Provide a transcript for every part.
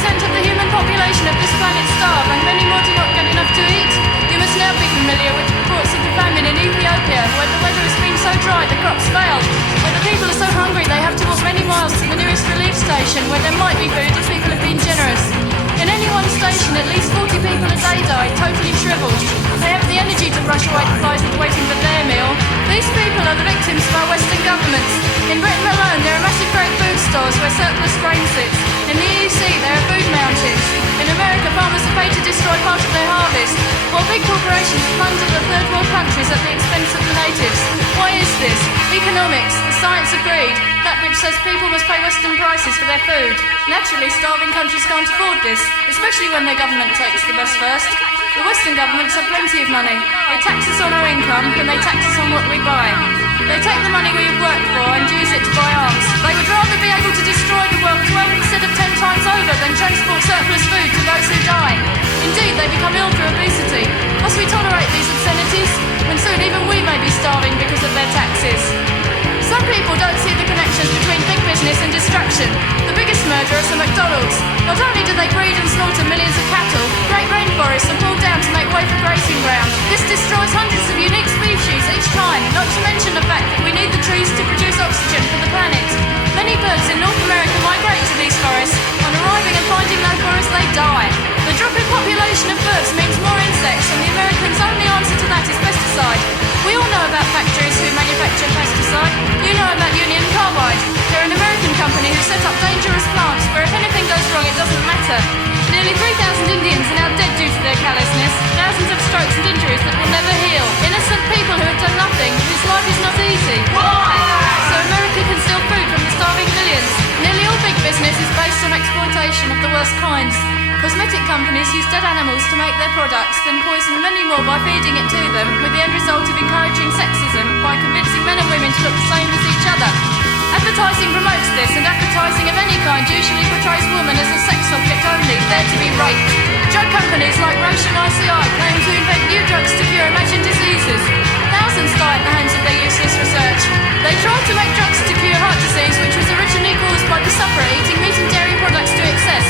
90% of the human population of this planet starve, and many more do not get enough to eat. You must now be familiar with reports of the famine in Ethiopia, where the weather has been so dry the crops fail, where the people are so hungry they have to walk many miles to the nearest relief station, where there might be food if people have been generous. In any one station, at least 40 people a day die, totally shriveled. They have the energy to brush away the flies with waiting for their meal. These people are the victims of our Western governments. In Britain alone, there are massive great food stores where surplus grain sits. In the EC, there are food mountains. In America, farmers are paid to destroy part of their harvest, while big corporations plunder the third world countries at the expense of the natives. Why is this? Economics, the science of greed, that which says people must pay Western prices for their food. Naturally, starving countries can't afford this, especially when their government takes the bus first. The Western governments have plenty of money. They tax us on our income, and they tax us on what we buy. They take the money we have worked for and use it to buy arms. They would rather be able to destroy the world 12 instead of 10 times over than transport surplus food to those who die. Indeed, they become ill through obesity. Must we tolerate these obscenities, when soon even we may be starving because of their taxes? Some people don't see the connections between big business and destruction. The biggest murderers are McDonald's. Not only do they breed and slaughter millions of cattle, great rainforests are pulled down to make way for grazing ground. This destroys hundreds of unique species each time, not to mention the fact that we need the trees to produce oxygen for the planet. Many birds in North America migrate to these forests. On arriving and finding no forest, they die. The drop in population of birds means more insects, and the Americans' only answer to that is pesticide. We all know about factories who manufacture pesticide. You know about Union Carbide. They're an American company who set up dangerous plants where if anything goes wrong it doesn't matter. Nearly 3,000 Indians are now dead due to their callousness. Thousands of strokes and injuries that will never heal. Innocent people who have done nothing, whose life is not easy. Why? So America can steal food from the starving millions. Nearly all big business is based on exploitation of the worst kinds. Cosmetic companies use dead animals to make their products, then poison many more by feeding it to them, with the end result of encouraging sexism by convincing men and women to look the same as each other. Advertising promotes this, and advertising of any kind usually portrays women as a sex object only, there to be raped. Drug companies like Roche and ICI claim to invent new drugs to cure imagined diseases. Thousands die at the hands of their useless research. They tried to make drugs to cure heart disease, which was originally caused by the sufferer eating meat and dairy products to excess.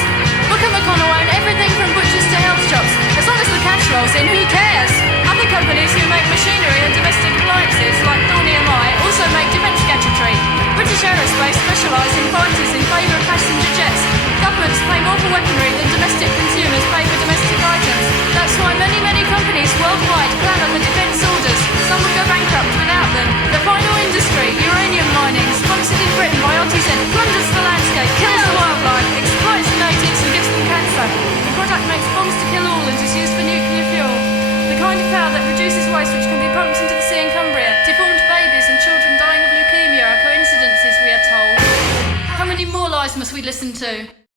Look at McConnell own everything from butchers to health shops. As long as the cash rolls in, who cares? Other companies who make machinery and domestic appliances, like Thorny MI, also make defence gadgetry. British Aerospace specialise in fighters in favour of passenger jets. Governments pay more for weaponry than domestic consumers pay for domestic items. That's why many companies worldwide clamour for defence orders. Some would go bankrupt without them. The final industry, uranium mining, sponsored in Britain by RTZ, plunders the landscape, kills the wildlife, exploits the natives and gives them cancer. The product makes bombs to kill all and is used for nuclear fuel. The kind of power that produces waste which can be pumped into the sea in Cumbria. Deformed babies and children dying of leukemia are coincidences, we are told. How many more lies must we listen to?